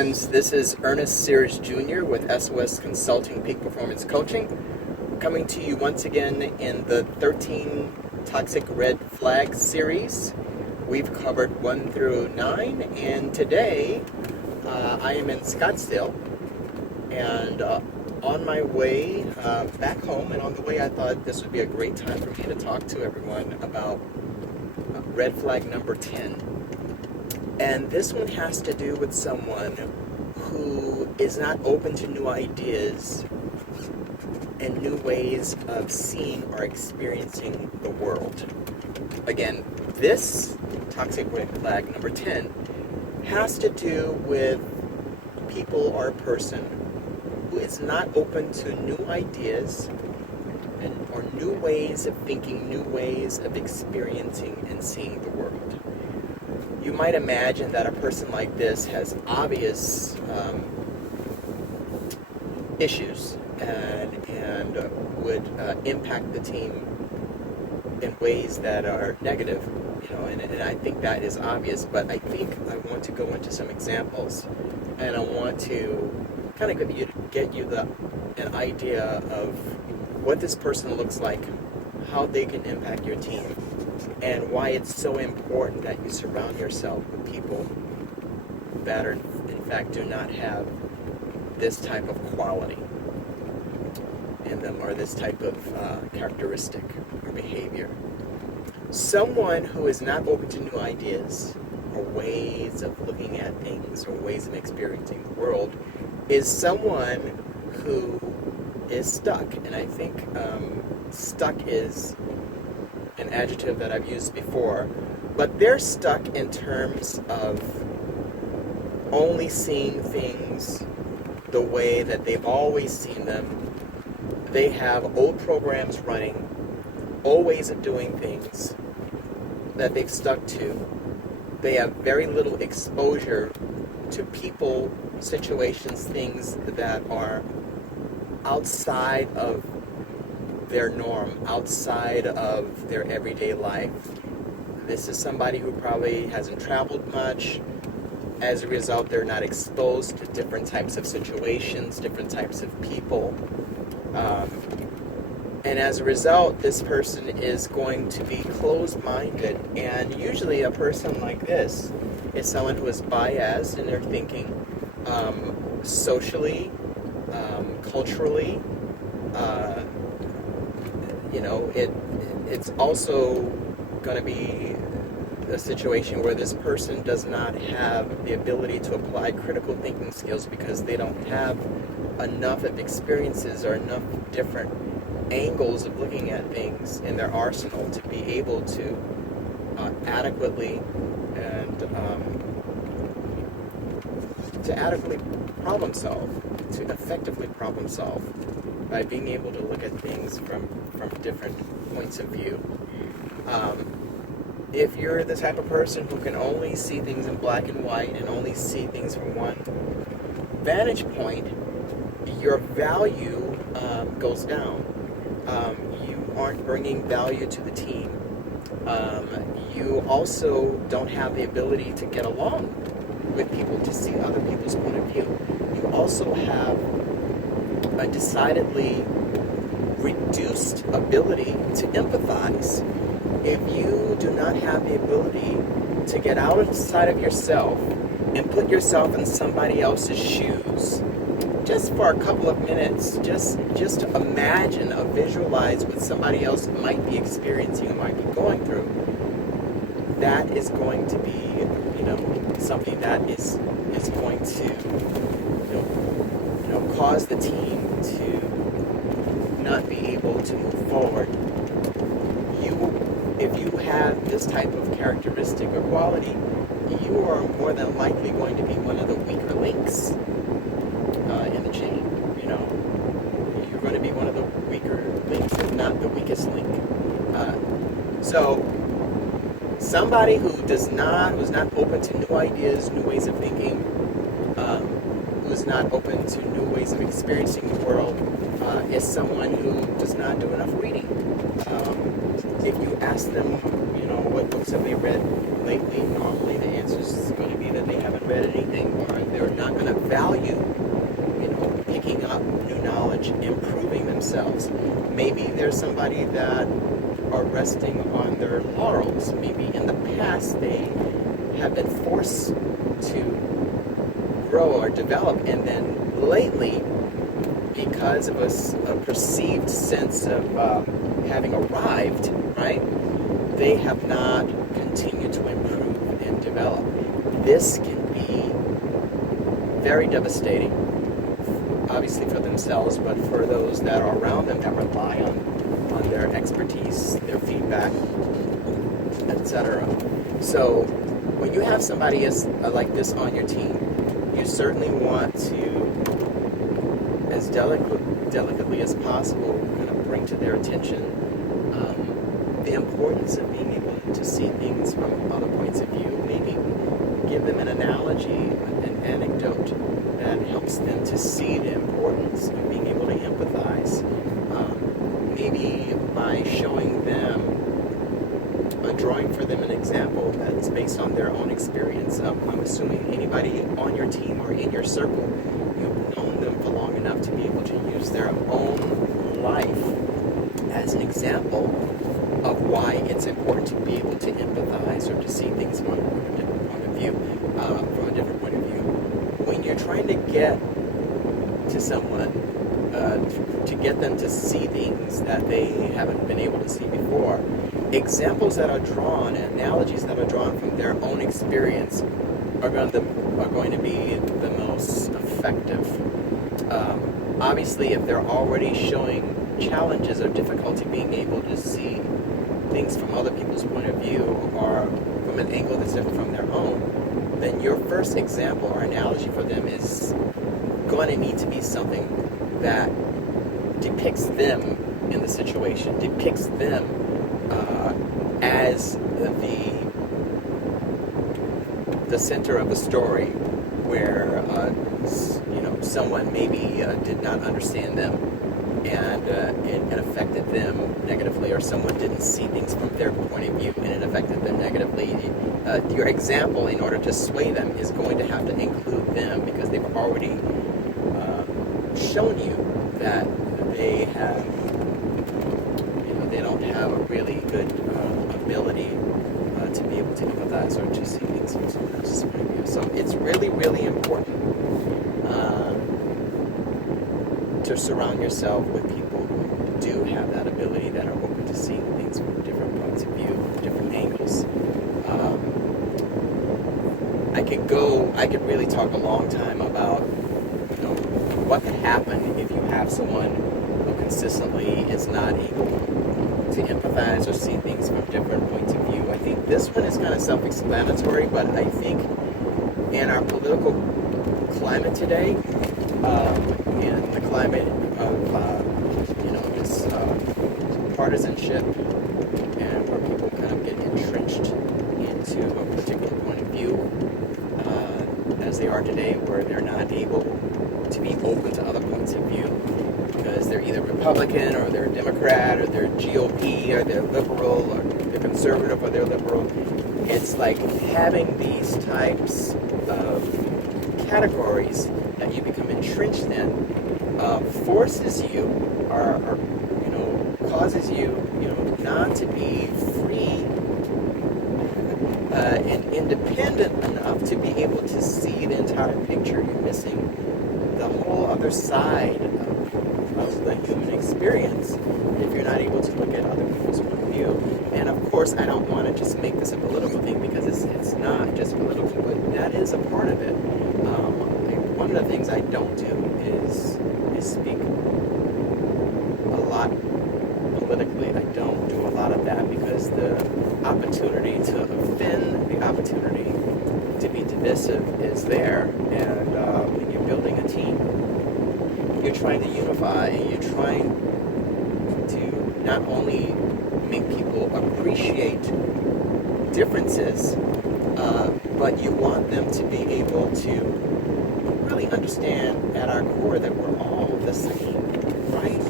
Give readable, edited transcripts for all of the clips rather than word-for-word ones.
friends. This is Ernest Sears Jr. with SOS Consulting Peak Performance Coaching, coming to you once again in the 13 Toxic Red Flag series. We've covered 1 through 9, and today I am in Scottsdale, and on my way back home, and on the way I thought this would be a great time for me to talk to everyone about red flag number 10. And this one has to do with someone who is not open to new ideas and new ways of seeing or experiencing the world. Again, this toxic red flag number 10 has to do with people or a person who is not open to new ideas or new ways of thinking, new ways of experiencing and seeing the world. You might imagine that a person like this has obvious issues and would impact the team in ways that are negative, and I think that is obvious, but I think I want to go into some examples, and I want to kind of get you an idea of what this person looks like, how they can impact your team, and why it's so important that you surround yourself with people that are, in fact, do not have this type of quality in them, or this type of characteristic or behavior. Someone who is not open to new ideas or ways of looking at things or ways of experiencing the world is someone who is stuck. And I think stuck is an adjective that I've used before, but they're stuck in terms of only seeing things the way that they've always seen them. They have old programs running, old ways of doing things that they've stuck to. They have very little exposure to people, situations, things that are outside of their norm, outside of their everyday life. This is somebody who probably hasn't traveled much. As a result, they're not exposed to different types of situations, different types of people. And as a result, this person is going to be closed-minded. And usually a person like this is someone who is biased in their thinking, socially, culturally. It's also going to be a situation where this person does not have the ability to apply critical thinking skills because they don't have enough of experiences or enough different angles of looking at things in their arsenal to be able to adequately problem solve, to effectively problem solve by being able to look at things from different points of view. If you're the type of person who can only see things in black and white and only see things from one vantage point, your value goes down. You aren't bringing value to the team. You also don't have the ability to get along with people, to see other people's point of view. You also have a decidedly reduced ability to empathize. If you do not have the ability to get outside of yourself and put yourself in somebody else's shoes, just for a couple of minutes, just to imagine or visualize what somebody else might be experiencing or might be going through, that is going to be, something that is going to, cause the team to not be able to move forward. If you have this type of characteristic or quality, you are more than likely going to be one of the weaker links in the chain. You're going to be one of the weaker links, if not the weakest link. So somebody who's not open to new ideas, new ways of thinking, who's not open to new ways of experiencing the world, is someone who does not do enough reading. If you ask them, what books have they read lately, normally the answer is going to be that they haven't read anything, or they're not going to value, picking up new knowledge, improving themselves. Maybe there's somebody that are resting on their laurels. Maybe in the past they have been forced to grow or develop, and then lately, because of a perceived sense of having arrived, right, they have not continued to improve and develop. This can be very devastating, obviously for themselves, but for those that are around them that rely on their expertise, their feedback, etc. So when you have somebody like this on your team, you certainly want to, as delicately as possible, kind of bring to their attention the importance of being able to see things from other points of view. Maybe give them an analogy, an anecdote that helps them to see the importance of being able to empathize. Maybe by showing them, drawing for them an example that's based on their own experience. I'm assuming anybody on your team or in your circle, you've known them for long enough to be able to use their own life as an example of why it's important to be able to empathize or to see things from a different point of view. When you're trying to get to someone, to get them to see things that they haven't been able to see before, examples that are drawn, analogies that are drawn from their own experience are going to be the most effective. Obviously, if they're already showing challenges or difficulty being able to see things from other people's point of view or from an angle that's different from their own, then your first example or analogy for them is going to need to be something that depicts them in the situation, depicts them as the center of the story, where someone maybe did not understand them and it affected them negatively, or someone didn't see things from their point of view and it affected them negatively. Your example, in order to sway them, is going to have to include them, because they've already shown you that they have, they don't have a really good ability to be able to empathize or to see things from someone else's point of view. So it's really, really important to surround yourself with people who do have that ability, that are open to seeing things from different points of view, different angles. I could really talk a long time about what could happen if you have someone who consistently is not able to empathize or see things from different points of view. I think this one is kind of self-explanatory, but I think in our political climate today, in the climate of this partisanship, and where people kind of get entrenched into a particular point of view, as they are today, where they're not able to be open to other points of view because they're either Republican or they're Democrat or they're GOP or they're liberal or they're conservative or they're liberal. It's like having these types of categories that you become entrenched in forces you or causes you not to be free and independent enough to be able to see the entire picture. You're missing the whole other side of the human experience if you're not able to look at other people's point of view. And of course, I don't want to just make this a political thing, because it's not just political, but that is a part of it. One of the things I don't do is speak a lot politically. I don't do a lot of that because the opportunity to offend, the opportunity to be divisive is there. And when you're building a team, you're trying to unify, and you're trying to not only make people appreciate differences, but you want them to be able to really understand at our core that we're all the same, right?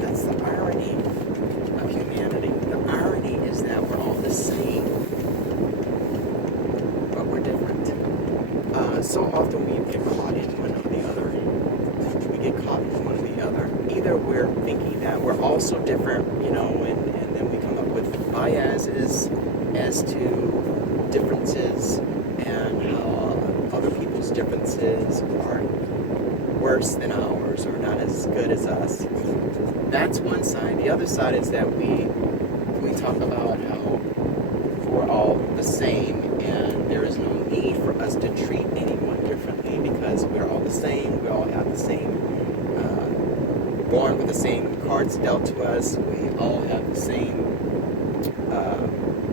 That's the irony of humanity. The irony is that we're all the same, but we're different. So often we get caught in one thinking that we're all so different, and then we come up with biases as to differences and how other people's differences are worse than ours or not as good as us. That's one side. The other side is that we talk about how we're all the same and there is no need for us to treat anyone differently because we're all the same. We all have the same, born with the same cards dealt to us. We all have the same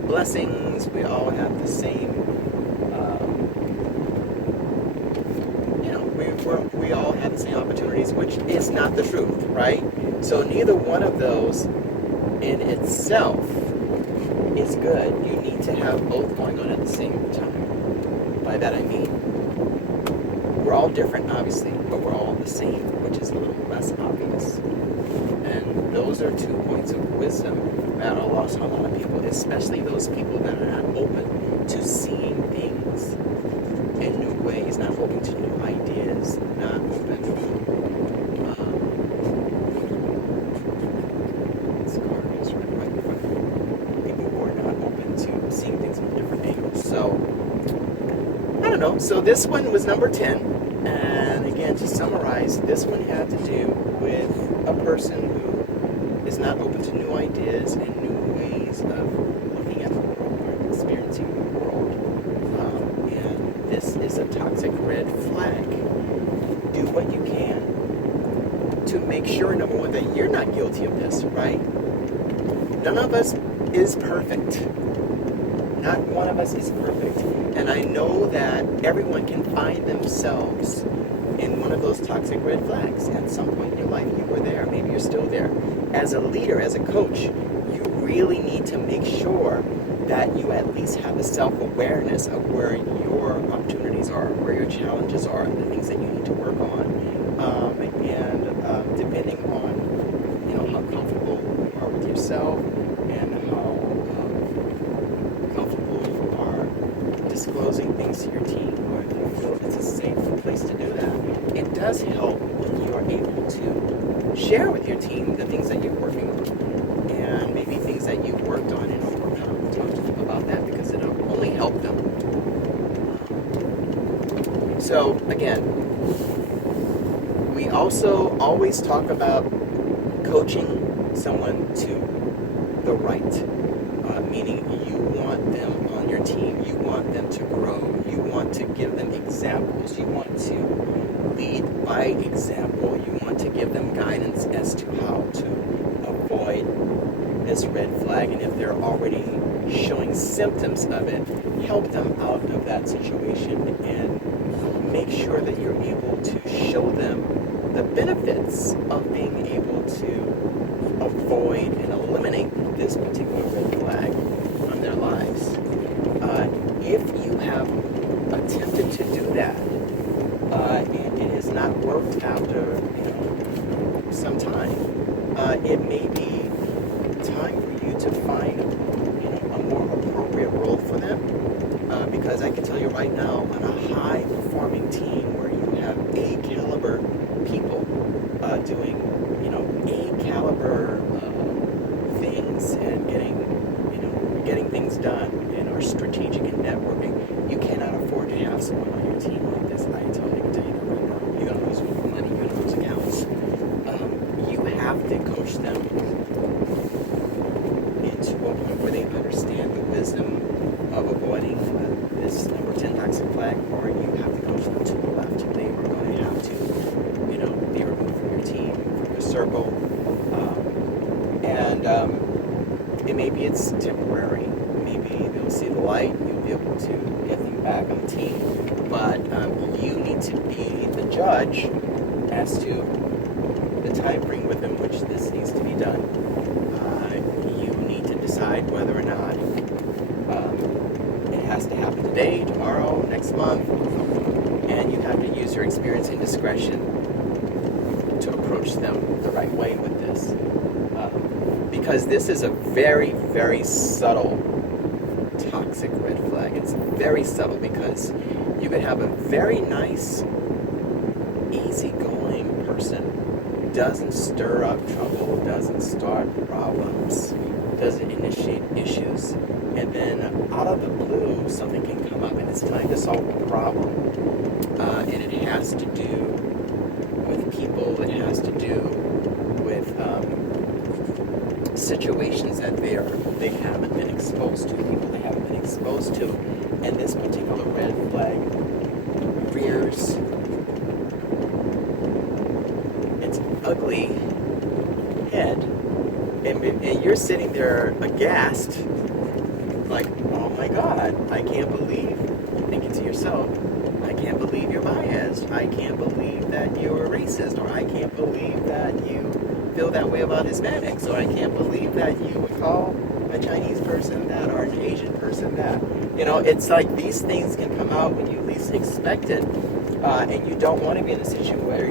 blessings. We all have the same, we all have the same opportunities, which is not the truth, right? So neither one of those in itself is good. You need to have both going on at the same time. By that I mean, we're all different, obviously, but we're all the same, which is a little less obvious. And those are 2 points of wisdom that are lost on a lot of people, especially those people that are not open to seeing things in new ways, not open to new ideas, not open. This card is right in front of me. People who are not open to seeing things from different angles. So, I don't know. So this one was number 10. And again, to summarize, this one had to do with a person who is not open to new ideas and new ways of looking at the world or experiencing the world. And this is a toxic red flag. Do what you can to make sure, number one, that you're not guilty of this, right? None of us is perfect. Not one of us is perfect. And I know that everyone can find themselves in one of those toxic red flags. At some point in your life, you were there. Maybe you're still there. As a leader, as a coach, you really need to make sure that you at least have the self-awareness of where your opportunities are, where your challenges are, and the things that you need to work on. And depending on, how comfortable you are with yourself and how comfortable you are disclosing things to your team, or if you feel it's a safe place to do that, it does help when you're able to share with your team the things that you're working on and maybe things that you've worked on and overcome. Talk to them about that because it'll only help them. So again, we also always talk about coaching someone to the right, meaning you want them on your team, you want them to grow, you want to give them examples, you want to lead by example, you want to give them guidance as to how to avoid this red flag, and if they're already showing symptoms of it, help them out of that situation and make sure that you're able to show them the benefits of being able to avoid and eliminate this particular red flag from their lives. If you have attempted to do that and it has not worked after some time, it may be time for you to find a more appropriate role for them. Because I can tell you right now, on a high-performing team where you have A-caliber people doing, A-caliber things and getting things done and are strategic in networking, you cannot afford to have someone on your team like this. I can tell you that right now. You're going to lose money. You're going to lose accounts. You have to coach them into a point where they understand the wisdom of avoiding this number 10 toxic flag, or you have to coach them to the left. They are going to have to, be removed from your team, from your circle. And maybe it's temporary. Maybe they'll see the light, you'll be able to get them back on the team. But you need to be the judge as to the time frame within which this needs to be done. You need to decide whether or not it has to happen today, tomorrow, next month, and you have to use your experience and discretion to approach them the right way with this. Because this is a very, very subtle toxic red flag. It's very subtle because you could have a very nice, easygoing person doesn't stir up trouble, doesn't start problems, doesn't initiate issues, and then out of the blue, something can come up and it's time to solve a problem. And it has to do with people, it has to do with situations that they haven't been exposed to, people they haven't been exposed to, and this particular red flag rears its ugly head, and you're sitting there aghast, like, oh my God, I can't believe, thinking to yourself, I can't believe you're biased, I can't believe that you're racist, or I can't believe that you feel that way about Hispanics, or I can't believe that you would call a Chinese person that, or an Asian person that. You know, it's like these things can come out when you least expect it, and you don't want to be in a situation where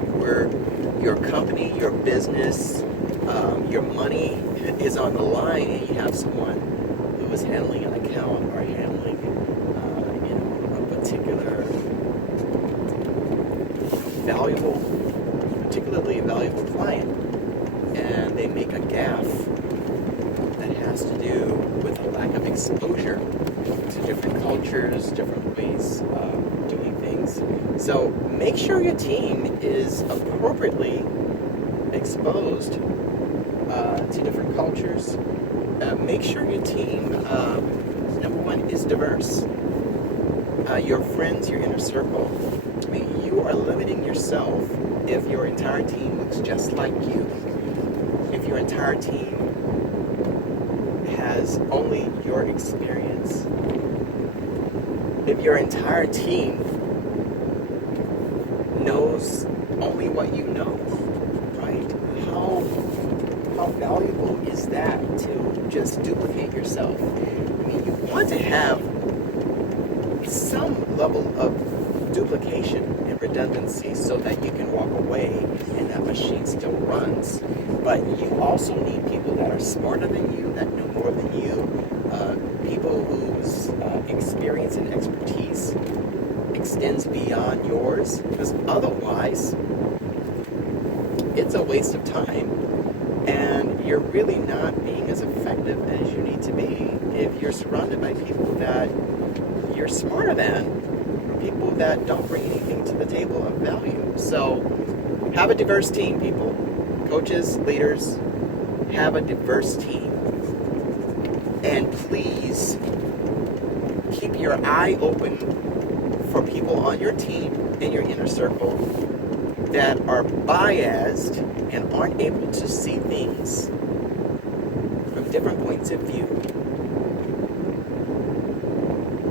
your company, your business, your money is on the line, and you have someone who is handling an account or handling, a particular particularly valuable client, and they make a gaffe that has to do with a lack of exposure to different cultures, different ways of doing things. So make sure your team is appropriately exposed to different cultures. Make sure your team, number one, is diverse. Your friends, your inner circle. I mean, you are limiting yourself if your entire team looks just like you. If your entire team has only your experience. If your entire team knows only what you know, right? How valuable is that to just duplicate yourself? I mean, you want to have some level of duplication and redundancy so that you can walk away and that machine still runs. But you also need people that are smarter than you, that know more than you, people whose experience and expertise extends beyond yours, because otherwise it's a waste of time and you're really not being as effective as you need to be if you're surrounded by people that you're smarter than, or people that don't bring anything to the table of value. So have a diverse team, people. Coaches, leaders, have a diverse team. And please keep your eye open for people on your team in your inner circle that are biased and aren't able to see things from different points of view,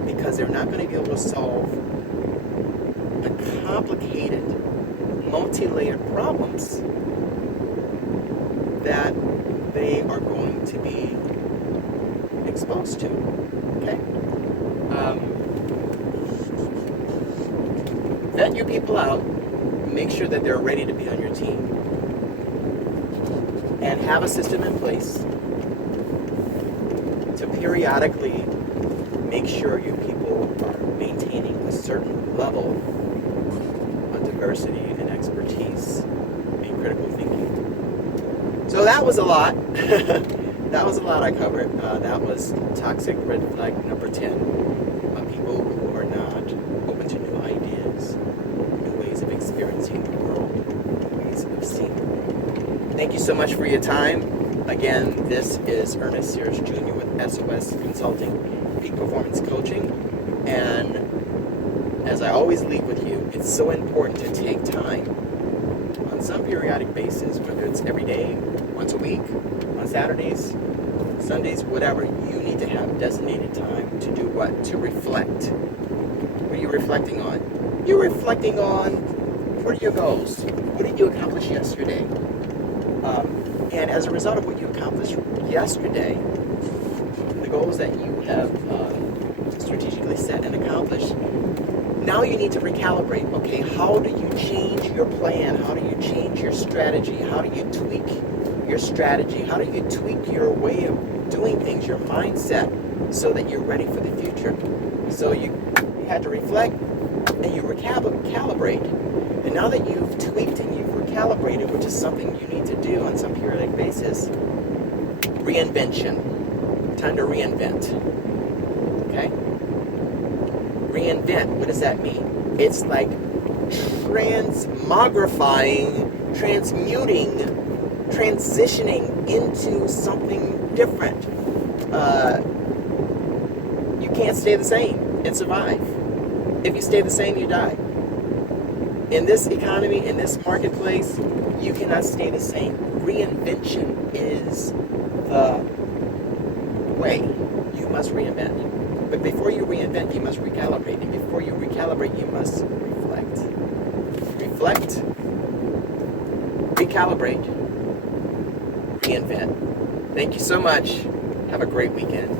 because they're not going to be able to solve the complicated, multi-layered problems that they are going to be exposed to. Okay? Vet your people out. Make sure that they're ready to be on your team. And have a system in place to periodically make sure your people are maintaining a certain level of diversity and expertise and critical thinking. So that was a lot. That was a lot I covered. That was toxic red flag number 10. People who are not open to new ideas, new ways of experiencing the world, new ways of seeing the world. Thank you so much for your time. Again, this is Ernest Sears Jr. with SOS Consulting, Peak Performance Coaching. And as I always leave with you, it's so important to take time on some periodic basis, whether it's every day, once a week, on Saturdays, Sundays, whatever. You need to have designated time to do what? To reflect. What are you reflecting on? You're reflecting on, what are your goals? What did you accomplish yesterday? And as a result of what you accomplished yesterday, the goals that you have strategically set and accomplished, now you need to recalibrate. Okay, how do you change your plan? How do you change your strategy? How do you tweak your strategy? How do you tweak your way of doing things, your mindset, so that you're ready for the future? So you had to reflect and you recalibrate. And now that you've tweaked and you've recalibrated, which is something you need to do on some periodic basis, reinvention. Time to reinvent. Okay? Reinvent. What does that mean? It's like transmogrifying, transmuting, transitioning into something different. You can't stay the same and survive. If you stay the same, you die. In this economy, in this marketplace, you cannot stay the same. Reinvention is the way. You must reinvent. But before you reinvent, you must recalibrate. And before you recalibrate, you must reflect. Reflect, recalibrate, reinvent. Thank you so much. Have a great weekend.